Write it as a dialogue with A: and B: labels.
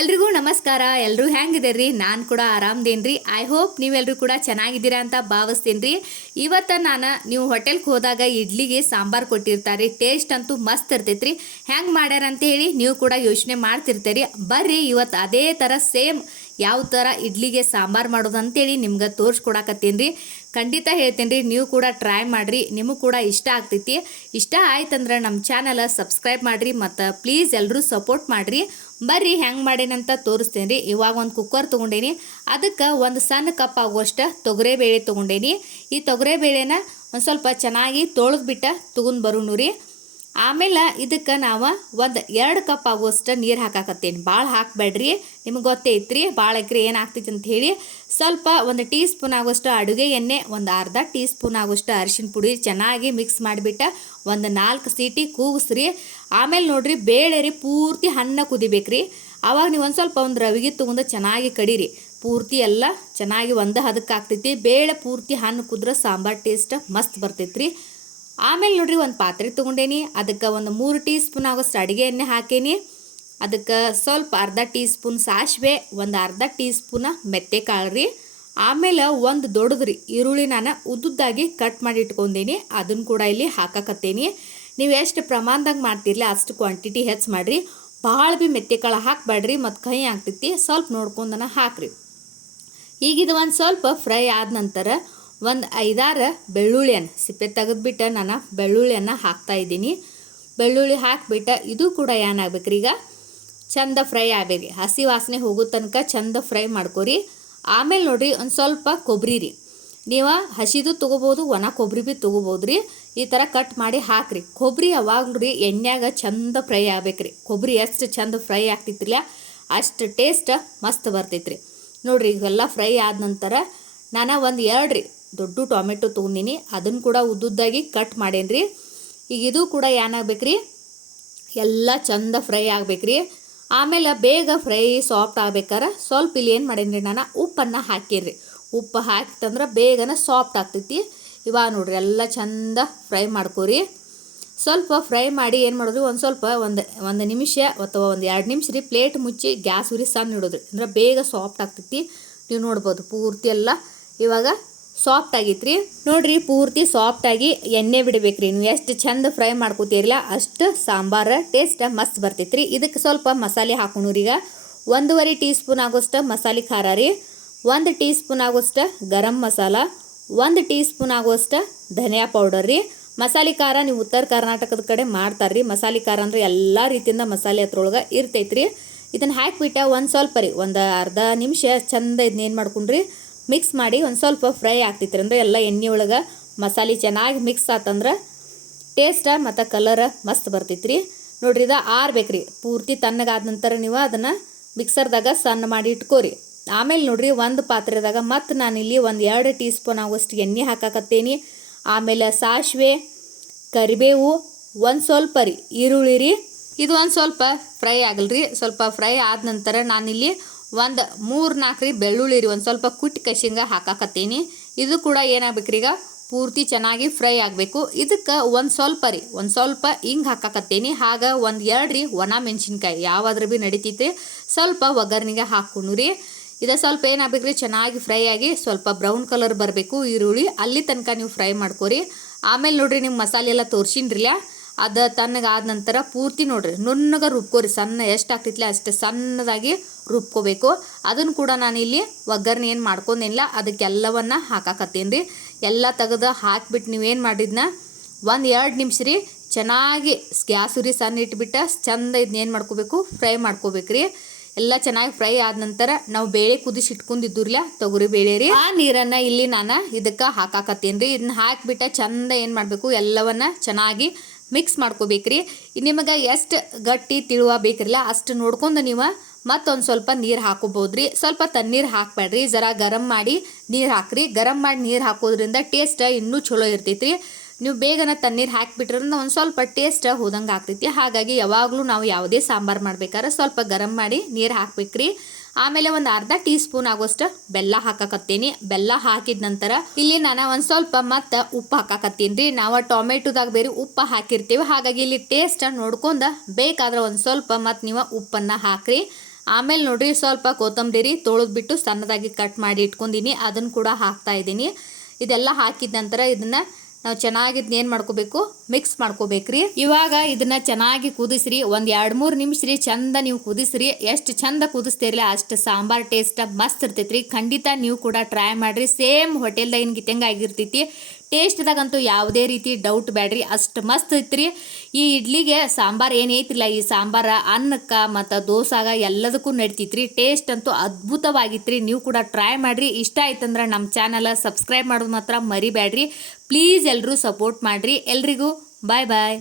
A: ಎಲ್ರಿಗೂ ನಮಸ್ಕಾರ. ಎಲ್ಲರೂ ಹೆಂಗಿದ್ದೀರಿ? ನಾನು ಕೂಡ ಆರಾಮದೇನ್ರಿ. ಐ ಹೋಪ್ ನೀವೆಲ್ಲರೂ ಕೂಡ ಚೆನ್ನಾಗಿದ್ದೀರಾ ಅಂತ ಭಾವಿಸ್ತೀನಿ ರೀ ಇವತ್ತು ನಾನು ನೀವು ಹೋಟೆಲ್ಗೆ ಹೋದಾಗ ಇಡ್ಲಿಗೆ ಸಾಂಬಾರು ಕೊಟ್ಟಿರ್ತಾರೆ. ಟೇಸ್ಟ್ ಅಂತೂ ಮಸ್ತ್ ಇರ್ತೈತೆ ರೀ ಹೆಂಗೆ ಮಾಡ್ಯಾರ ಅಂತ ಹೇಳಿ ನೀವು ಕೂಡ ಯೋಚನೆ ಮಾಡ್ತಿರ್ತೀರಿ. ಬರ್ರಿ, ಇವತ್ತು ಅದೇ ಥರ ಸೇಮ್ ಯಾವ ಥರ ಇಡ್ಲಿಗೆ ಸಾಂಬಾರು ಮಾಡೋದು ಅಂತೇಳಿ ನಿಮ್ಗೆ ತೋರಿಸ್ಕೊಡಕತ್ತೀನಿ ರೀ ಖಂಡಿತ ಹೇಳ್ತೀನಿ ರೀ ನೀವು ಕೂಡ ಟ್ರೈ ಮಾಡಿರಿ. ನಿಮಗೆ ಕೂಡ ಇಷ್ಟ ಆಗ್ತೈತಿ. ಇಷ್ಟ ಆಯ್ತಂದ್ರೆ ನಮ್ಮ ಚಾನಲ ಸಬ್ಸ್ಕ್ರೈಬ್ ಮಾಡಿರಿ ಮತ್ತು ಪ್ಲೀಸ್ ಎಲ್ಲರೂ ಸಪೋರ್ಟ್ ಮಾಡಿರಿ. ಬರ್ರಿ ಹೆಂಗೆ ಮಾಡೇನಂತ ತೋರಿಸ್ತೀನಿ ರೀ ಇವಾಗ ಒಂದು ಕುಕ್ಕರ್ ತೊಗೊಂಡೇನಿ. ಅದಕ್ಕೆ ಒಂದು ಸಣ್ಣ ಕಪ್ ಆಗುವಷ್ಟು ತೊಗರೆಬೇಳೆ ತೊಗೊಂಡೇನಿ. ಈ ತೊಗರೆಬೇಳೆನ ಒಂದು ಸ್ವಲ್ಪ ಚೆನ್ನಾಗಿ ತೊಳೆದ್ಬಿಟ್ಟು ತೊಗೊಂಡು ಬರೋಣ ರೀ ಆಮೇಲೆ ಇದಕ್ಕೆ ನಾವು ಒಂದು ಎರಡು ಕಪ್ ಆಗುವಷ್ಟು ನೀರು ಹಾಕಾಕತ್ತೀನಿ. ಭಾಳ ಹಾಕಬೇಡ್ರಿ. ನಿಮ್ಗೆ ಗೊತ್ತೈತ್ರಿ ಭಾಳ ಐತ್ರಿ ಏನು ಆಗ್ತೈತಿ ಅಂತ ಹೇಳಿ ಸ್ವಲ್ಪ ಒಂದು ಟೀ ಸ್ಪೂನ್ ಆಗುವಷ್ಟು ಅಡುಗೆ ಎಣ್ಣೆ, ಒಂದು ಅರ್ಧ ಟೀ ಸ್ಪೂನ್ ಆಗುವಷ್ಟು ಅರಿಶಿನ ಪುಡಿ ಚೆನ್ನಾಗಿ ಮಿಕ್ಸ್ ಮಾಡಿಬಿಟ್ಟು ಒಂದು ನಾಲ್ಕು ಸೀಟಿ ಕೂಗಿಸ್ರಿ. ಆಮೇಲೆ ನೋಡ್ರಿ ಬೇಳೆ ರೀ ಪೂರ್ತಿ ಹಣ್ಣ ಕುದಿಬೇಕ್ರಿ. ಆವಾಗ ನೀವು ಒಂದು ಸ್ವಲ್ಪ ಒಂದು ರವಿಗೆ ತೊಗೊಂಡು ಚೆನ್ನಾಗಿ ಕಡೀರಿ. ಪೂರ್ತಿ ಎಲ್ಲ ಚೆನ್ನಾಗಿ ಒಂದು ಹದಕ್ಕೆ ಆಗ್ತೈತಿ. ಬೇಳೆ ಪೂರ್ತಿ ಹಣ್ಣು ಕುದ್ರೆ ಸಾಂಬಾರು ಟೇಸ್ಟ್ ಮಸ್ತ್ ಬರ್ತೈತ್ರಿ. ಆಮೇಲೆ ನೋಡ್ರಿ ಒಂದು ಪಾತ್ರೆ ತೊಗೊಂಡೇನಿ. ಅದಕ್ಕೆ ಒಂದು ಮೂರು ಟೀ ಸ್ಪೂನ್ ಆಗೋಷ್ಟು ಅಡುಗೆ ಎಣ್ಣೆ ಹಾಕೇನಿ. ಅದಕ್ಕೆ ಸ್ವಲ್ಪ ಅರ್ಧ ಟೀ ಸ್ಪೂನ್ ಸಾಸಿವೆ, ಒಂದು ಅರ್ಧ ಟೀ ಸ್ಪೂನ ಮೆತ್ತೆ ಕಾಳು ರೀ. ಆಮೇಲೆ ಒಂದು ದೊಡ್ಡದ್ರಿ ಈರುಳ್ಳಿ ನಾನು ಉದ್ದುದ್ದಾಗಿ ಕಟ್ ಮಾಡಿ ಇಟ್ಕೊಂಡೀನಿ. ಅದನ್ನು ಕೂಡ ಇಲ್ಲಿ ಹಾಕಕತ್ತೇನಿ. ನೀವು ಎಷ್ಟು ಪ್ರಮಾಣದಾಗ ಮಾಡ್ತಿರ್ಲಿ ಅಷ್ಟು ಕ್ವಾಂಟಿಟಿ ಹೆಚ್ಚು ಮಾಡಿರಿ. ಭಾಳ ಭೀ ಮೆತ್ತೆ ಕಾಳು ಹಾಕಬೇಡ್ರಿ ಮತ್ತು ಕಹಿ ಆಗ್ತೈತಿ. ಸ್ವಲ್ಪ ನೋಡ್ಕೊಂಡನ ಹಾಕ್ರಿ. ಈಗ ಒಂದು ಸ್ವಲ್ಪ ಫ್ರೈ ಆದ ನಂತರ ಒಂದು ಐದಾರು ಬೆಳ್ಳುಳ್ಳಿಯನ್ನು ಸಿಪ್ಪೆ ತೆಗೆದ್ಬಿಟ್ಟು ನಾನು ಬೆಳ್ಳುಳ್ಳಿಯನ್ನು ಹಾಕ್ತಾ ಇದ್ದೀನಿ. ಬೆಳ್ಳುಳ್ಳಿ ಹಾಕಿಬಿಟ್ಟು ಇದು ಕೂಡ ಏನಾಗ್ಬೇಕ್ರಿ ಈಗ? ಚಂದ ಫ್ರೈ ಆಗಬೇಕು ಹಸಿ ವಾಸನೆ ಹೋಗೋ ತನಕ ಚಂದ ಫ್ರೈ ಮಾಡ್ಕೊರಿ. ಆಮೇಲೆ ನೋಡಿರಿ ಒಂದು ಸ್ವಲ್ಪ ಕೊಬ್ಬರಿ ರೀ. ನೀವು ಹಸಿದು ತೊಗೋಬೋದು, ಒಣ ಕೊಬ್ಬರಿ ಭೀ ತೊಗೋಬೋದು ರೀ ಈ ಥರ ಕಟ್ ಮಾಡಿ ಹಾಕ್ರಿ. ಕೊಬ್ಬರಿ ಯಾವಾಗಲೂ ರೀ ಎಣ್ಣೆಯಾಗ ಚಂದ ಫ್ರೈ ಆಗ್ಬೇಕ್ರಿ. ಕೊಬ್ಬರಿ ಎಷ್ಟು ಚಂದ ಫ್ರೈ ಆಗ್ತಿತ್ತಿಲ್ಲ ಅಷ್ಟು ಟೇಸ್ಟ್ ಮಸ್ತ್ ಬರ್ತೈತ್ರಿ. ನೋಡಿರಿ ಇವೆಲ್ಲ ಫ್ರೈ ಆದ ನಂತರ ನಾನು ಒಂದು ಎರಡು ರೀ ದೊಡ್ಡ ಟೊಮೆಟೊ ತೊಗೊಂಡಿನಿ. ಅದನ್ನು ಕೂಡ ಉದ್ದುದ್ದಾಗಿ ಕಟ್ ಮಾಡೇನ್ರಿ. ಈಗ ಇದು ಕೂಡ ಏನಾಗಬೇಕ್ರಿ ಎಲ್ಲ ಚಂದ ಫ್ರೈ ಆಗಬೇಕ್ರಿ. ಆಮೇಲೆ ಬೇಗ ಫ್ರೈ ಸಾಫ್ಟ್ ಆಗ್ಬೇಕಾರೆ ಸ್ವಲ್ಪ ಇಲ್ಲಿ ಏನು ಮಾಡೇನಿ ನಾನು ಉಪ್ಪನ್ನು ಹಾಕಿರಿ ಉಪ್ಪು ಹಾಕಿತಂದ್ರೆ ಬೇಗನೆ ಸಾಫ್ಟ್ ಆಗ್ತೈತಿ. ಇವಾಗ ನೋಡ್ರಿ ಎಲ್ಲ ಚಂದ ಫ್ರೈ ಮಾಡ್ಕೊರಿ. ಸ್ವಲ್ಪ ಫ್ರೈ ಮಾಡಿ ಏನು ಮಾಡೋದು? ಒಂದು ಸ್ವಲ್ಪ ಒಂದು ಒಂದು ನಿಮಿಷ ಅಥವಾ ಒಂದು ಎರಡು ನಿಮಿಷ ರೀ ಪ್ಲೇಟ್ ಮುಚ್ಚಿ ಗ್ಯಾಸ್ ಉರಿ ಸಣ್ಣ ಇಡೋದ್ರಿ ಅಂದ್ರೆ ಬೇಗ ಸಾಫ್ಟ್ ಆಗ್ತೈತಿ. ನೀವು ನೋಡ್ಬೋದು ಪೂರ್ತಿ ಎಲ್ಲ ಇವಾಗ ಸಾಫ್ಟ್ ಆಗಿತ್ರಿ. ನೋಡ್ರಿ, ಪೂರ್ತಿ ಸಾಫ್ಟ್ ಆಗಿ ಎಣ್ಣೆ ಬಿಡಬೇಕ್ರಿ. ನೀವು ಎಷ್ಟು ಚಂದ ಫ್ರೈ ಮಾಡ್ಕೋತೀರಲ್ಲ, ಅಷ್ಟು ಸಾಂಬಾರ ಟೇಸ್ಟ್ ಮಸ್ತ್ ಬರ್ತೈತ್ರಿ. ಇದಕ್ಕೆ ಸ್ವಲ್ಪ ಮಸಾಲೆ ಹಾಕೊಂಡ್ರೀಗ ಒಂದೂವರೆ ಟೀ ಸ್ಪೂನ್ ಆಗೋಷ್ಟು ಮಸಾಲೆ ಖಾರ ರೀ. ಒಂದು ಟೀ ಸ್ಪೂನ್ ಆಗೋಷ್ಟು ಗರಂ ಮಸಾಲ. ಒಂದು ಟೀ ಸ್ಪೂನ್ ಆಗೋಷ್ಟು ಧನಿಯಾ ಪೌಡರ್ ರೀ. ಮಸಾಲೆ ಖಾರ ನೀವು ಉತ್ತರ ಕರ್ನಾಟಕದ ಕಡೆ ಮಾಡ್ತಾರ್ರಿ. ಮಸಾಲೆ ಖಾರ ಅಂದ್ರೆ ಎಲ್ಲ ರೀತಿಯಿಂದ ಮಸಾಲೆ ಅದ್ರೊಳಗೆ ಇರ್ತೈತ್ರಿ. ಇದನ್ನು ಹಾಕಿಬಿಟ್ಟ ಒಂದು ಸ್ವಲ್ಪ ರೀ, ಒಂದು ಅರ್ಧ ನಿಮಿಷ ಚಂದ ಇದನ್ನ ಏನು ಮಾಡ್ಕೊಂಡ್ರಿ ಮಿಕ್ಸ್ ಮಾಡಿ ಒಂದು ಸ್ವಲ್ಪ ಫ್ರೈ ಆಗ್ತೈತ್ರಿ ಅಂದ್ರೆ ಎಲ್ಲ ಎಣ್ಣೆ ಒಳಗೆ ಮಸಾಲೆ ಚೆನ್ನಾಗಿ ಮಿಕ್ಸ್ ಆತಂದ್ರೆ ಟೇಸ್ಟ ಮತ್ತು ಕಲರ್ ಮಸ್ತ್ ಬರ್ತೈತ್ರಿ. ನೋಡ್ರಿ ಇದು ಆರ್ಬೇಕ್ರಿ ಪೂರ್ತಿ ತಣ್ಣಗಾದ ನಂತರ ನೀವು ಅದನ್ನು ಮಿಕ್ಸರ್ದಾಗ ಸಣ್ಣ ಮಾಡಿ ಇಟ್ಕೋರಿ. ಆಮೇಲೆ ನೋಡ್ರಿ ಒಂದು ಪಾತ್ರೆದಾಗ ಮತ್ತು ನಾನಿಲ್ಲಿ ಒಂದು ಎರಡು ಟೀ ಸ್ಪೂನ್ ಆಗುವಷ್ಟು ಎಣ್ಣೆ ಹಾಕಾಕತ್ತೇನಿ. ಆಮೇಲೆ ಸಾಸಿವೆ ಕರಿಬೇವು, ಒಂದು ಸ್ವಲ್ಪ ರೀ, ಈರುಳ್ಳಿ ರೀ. ಇದು ಒಂದು ಸ್ವಲ್ಪ ಫ್ರೈ ಆಗಲ್ರಿ. ಸ್ವಲ್ಪ ಫ್ರೈ ಆದ ನಂತರ ನಾನಿಲ್ಲಿ ಒಂದು ಮೂರು ನಾಲ್ಕು ರೀ ಬೆಳ್ಳುಳ್ಳಿ ರೀ, ಒಂದು ಸ್ವಲ್ಪ ಕುಟ್ಟಿ ಕಸಿಂಗ ಹಾಕಾಕತ್ತೀನಿ. ಇದು ಕೂಡ ಏನಾಗಬೇಕ್ರಿ ಈಗ? ಪೂರ್ತಿ ಚೆನ್ನಾಗಿ ಫ್ರೈ ಆಗಬೇಕು. ಇದಕ್ಕೆ ಒಂದು ಸ್ವಲ್ಪ ರೀ, ಒಂದು ಸ್ವಲ್ಪ ಹಿಂಗೆ ಹಾಕಾಕತ್ತೀನಿ. ಹಾಗೆ ಒಂದು ಎರಡು ರೀ, ಒಣ ಮೆಣಸಿನ್ಕಾಯಿ ಯಾವಾದ್ರೂ ಭೀ ನಡಿತೈತಿ. ಸ್ವಲ್ಪ ಒಗ್ಗರ್ನಿಗೆ ಹಾಕೊಂಡು ರೀ. ಇದು ಸ್ವಲ್ಪ ಏನಾಗಬೇಕು ರೀ ಚೆನ್ನಾಗಿ ಫ್ರೈ ಆಗಿ ಸ್ವಲ್ಪ ಬ್ರೌನ್ ಕಲರ್ ಬರಬೇಕು ಈರುಳ್ಳಿ. ಅಲ್ಲಿ ತನಕ ನೀವು ಫ್ರೈ ಮಾಡ್ಕೊರಿ. ಆಮೇಲೆ ನೋಡಿರಿ ನಿಮ್ಮ ಮಸಾಲೆ ಎಲ್ಲ ತೋರ್ಸಿನ್ರಿಲ್ಲ. ಅದು ತಣ್ಣಗಾದ ನಂತರ ಪೂರ್ತಿ ನೋಡ್ರಿ, ನುಣ್ಣಗೆ ರುಬ್ಕೋರಿ, ಸಣ್ಣ ಎಷ್ಟು ಆಗ್ತೈತಿಲ್ಲ ಅಷ್ಟು ಸಣ್ಣದಾಗಿ ರುಬ್ಕೋಬೇಕು. ಅದನ್ನು ಕೂಡ ನಾನು ಇಲ್ಲಿ ಒಗ್ಗರಣೆ ಏನು ಮಾಡ್ಕೊಂಡಿಲ್ಲ ಅದಕ್ಕೆಲ್ಲವನ್ನು ಹಾಕಾಕತ್ತೀನಿ ರೀ. ಎಲ್ಲ ತೆಗೆದು ಹಾಕಿಬಿಟ್ಟು ನೀವೇನು ಮಾಡಿದ್ನ, ಒಂದು ಎರಡು ನಿಮಿಷ ರೀ ಚೆನ್ನಾಗಿ ಗ್ಯಾಸ್ ಉರಿ ಸಣ್ಣ ಇಟ್ಬಿಟ್ಟು ಚಂದ ಇದನ್ನ ಏನು ಮಾಡ್ಕೋಬೇಕು, ಫ್ರೈ ಮಾಡ್ಕೋಬೇಕ್ರಿ ಎಲ್ಲ ಚೆನ್ನಾಗಿ ಫ್ರೈ ಆದ ನಂತರ ನಾವು ಬೇಳೆ ಕುದಿಸಿ ಇಟ್ಕೊಂಡಿದ್ದುರ್ಲ, ತೊಗರಿ ಬೇಳೆ ರೀ. ಆ ನೀರನ್ನು ಇಲ್ಲಿ ನಾನು ಇದಕ್ಕೆ ಹಾಕಾಕತ್ತೀನಿ ರೀ. ಇದನ್ನ ಹಾಕಿಬಿಟ್ಟು ಚಂದ ಏನು ಮಾಡಬೇಕು, ಎಲ್ಲವನ್ನ ಚೆನ್ನಾಗಿ ಮಿಕ್ಸ್ ಮಾಡ್ಕೋಬೇಕ್ರಿ. ನಿಮಗೆ ಎಷ್ಟು ಗಟ್ಟಿ ತಿಳುವ ಬೇಕಿರಲ್ಲ ಅಷ್ಟು ನೋಡ್ಕೊಂಡು ನೀವು ಮತ್ತೊಂದು ಸ್ವಲ್ಪ ನೀರು ಹಾಕೋಬೋದ್ರಿ ಸ್ವಲ್ಪ ತಣ್ಣೀರು ಹಾಕಬೇಡ್ರಿ. ಜರ ಗರಂ ಮಾಡಿ ನೀರು ಹಾಕ್ರಿ. ಗರಂ ಮಾಡಿ ನೀರು ಹಾಕೋದ್ರಿಂದ ಟೇಸ್ಟ್ ಇನ್ನೂ ಚಲೋ ಇರ್ತೈತ್ರಿ. ನೀವು ಬೇಗನೆ ತಣ್ಣೀರು ಹಾಕಿಬಿಟ್ರಿಂದ ಒಂದು ಸ್ವಲ್ಪ ಟೇಸ್ಟ್ ಹೋದಂಗೆ ಆಗ್ತೈತಿ. ಹಾಗಾಗಿ ಯಾವಾಗಲೂ ನಾವು ಯಾವುದೇ ಸಾಂಬಾರು ಮಾಡ್ಬೇಕಾದ್ರೆ ಸ್ವಲ್ಪ ಗರಂ ಮಾಡಿ ನೀರು ಹಾಕ್ಬೇಕ್ರಿ. ಆಮೇಲೆ ಒಂದು ಅರ್ಧ ಟೀ ಸ್ಪೂನ್ ಆಗೋಷ್ಟು ಬೆಲ್ಲ ಹಾಕಾಕತ್ತೀನಿ. ಬೆಲ್ಲ ಹಾಕಿದ ನಂತರ ಇಲ್ಲಿ ನಾನು ಒಂದು ಸ್ವಲ್ಪ ಮತ್ತು ಉಪ್ಪು ಹಾಕಾಕತ್ತೀನಿ ರೀ. ನಾವು ಟೊಮೆಟೊದಾಗ ಬೇರೆ ಉಪ್ಪು ಹಾಕಿರ್ತೀವಿ. ಹಾಗಾಗಿ ಇಲ್ಲಿ ಟೇಸ್ಟ್ ನೋಡ್ಕೊಂಡು ಬೇಕಾದ್ರೆ ಒಂದು ಸ್ವಲ್ಪ ಮತ್ತು ನೀವು ಉಪ್ಪನ್ನು ಹಾಕ್ರಿ. ಆಮೇಲೆ ನೋಡ್ರಿ ಸ್ವಲ್ಪ ಕೊತ್ತಂಬರಿ ತೊಳೆದ್ಬಿಟ್ಟು ಸಣ್ಣದಾಗಿ ಕಟ್ ಮಾಡಿ ಇಟ್ಕೊಂಡಿನಿ. ಅದನ್ನು ಕೂಡ ಹಾಕ್ತಾ ಇದ್ದೀನಿ. ಇದೆಲ್ಲ ಹಾಕಿದ ನಂತರ ಇದನ್ನ ನಾವು ಚೆನ್ನಾಗಿ ಏನು ಮಾಡ್ಕೋಬೇಕು? ಮಿಕ್ಸ್ ಮಾಡ್ಕೋಬೇಕ್ರಿ. ಇವಾಗ ಇದನ್ನ ಚೆನ್ನಾಗಿ ಕುದಿಸ್ರಿ. ಒಂದ್ ಎರಡ್ ಮೂರು ನಿಮಿಷ ರೀ ಚಂದ ನೀವು ಕುದಿಸ್ರಿ. ಎಷ್ಟು ಚಂದ ಕುದಿಸ್ತಿರಲ್ಲ ಅಷ್ಟು ಸಾಂಬಾರ್ ಟೇಸ್ಟ್ ಮಸ್ತ್ ಇರ್ತೈತ್ರಿ. ಖಂಡಿತ ನೀವು ಕೂಡ ಟ್ರೈ ಮಾಡ್ರಿ. ಸೇಮ್ ಹೋಟೆಲ್ದಾಗ ಗಿತ್ತಂಗ ಆಗಿರ್ತೈತಿ. ಟೇಸ್ಟ್ದಾಗಂತೂ ಯಾವುದೇ ರೀತಿ ಡೌಟ್ ಬ್ಯಾಡ್ರಿ. ಅಷ್ಟು ಮಸ್ತ್ ಐತ್ರಿ. ಈ ಇಡ್ಲಿಗೆ ಸಾಂಬಾರ್ ಏನೈತಿಲ್ಲ ಈ ಸಾಂಬಾರ ಅನ್ನಕ್ಕೆ ಮತ್ತು ದೋಸಾಗ ಎಲ್ಲದಕ್ಕೂ ನಡಿತೈತ್ರಿ. ಟೇಸ್ಟ್ ಅಂತೂ ಅದ್ಭುತವಾಗಿತ್ರಿ. ನೀವು ಕೂಡ ಟ್ರೈ ಮಾಡ್ರಿ. ಇಷ್ಟ ಆಯ್ತಂದ್ರೆ ನಮ್ಮ ಚಾನಲ್ ಸಬ್ಸ್ಕ್ರೈಬ್ ಮಾಡೋದು ಮಾತ್ರ ಮರಿಬೇಡ್ರಿ ಪ್ಲೀಸ್ ಎಲ್ಲರೂ ಸಪೋರ್ಟ್ ಮಾಡ್ರಿ. ಎಲ್ರಿಗೂ ಬಾಯ್ ಬಾಯ್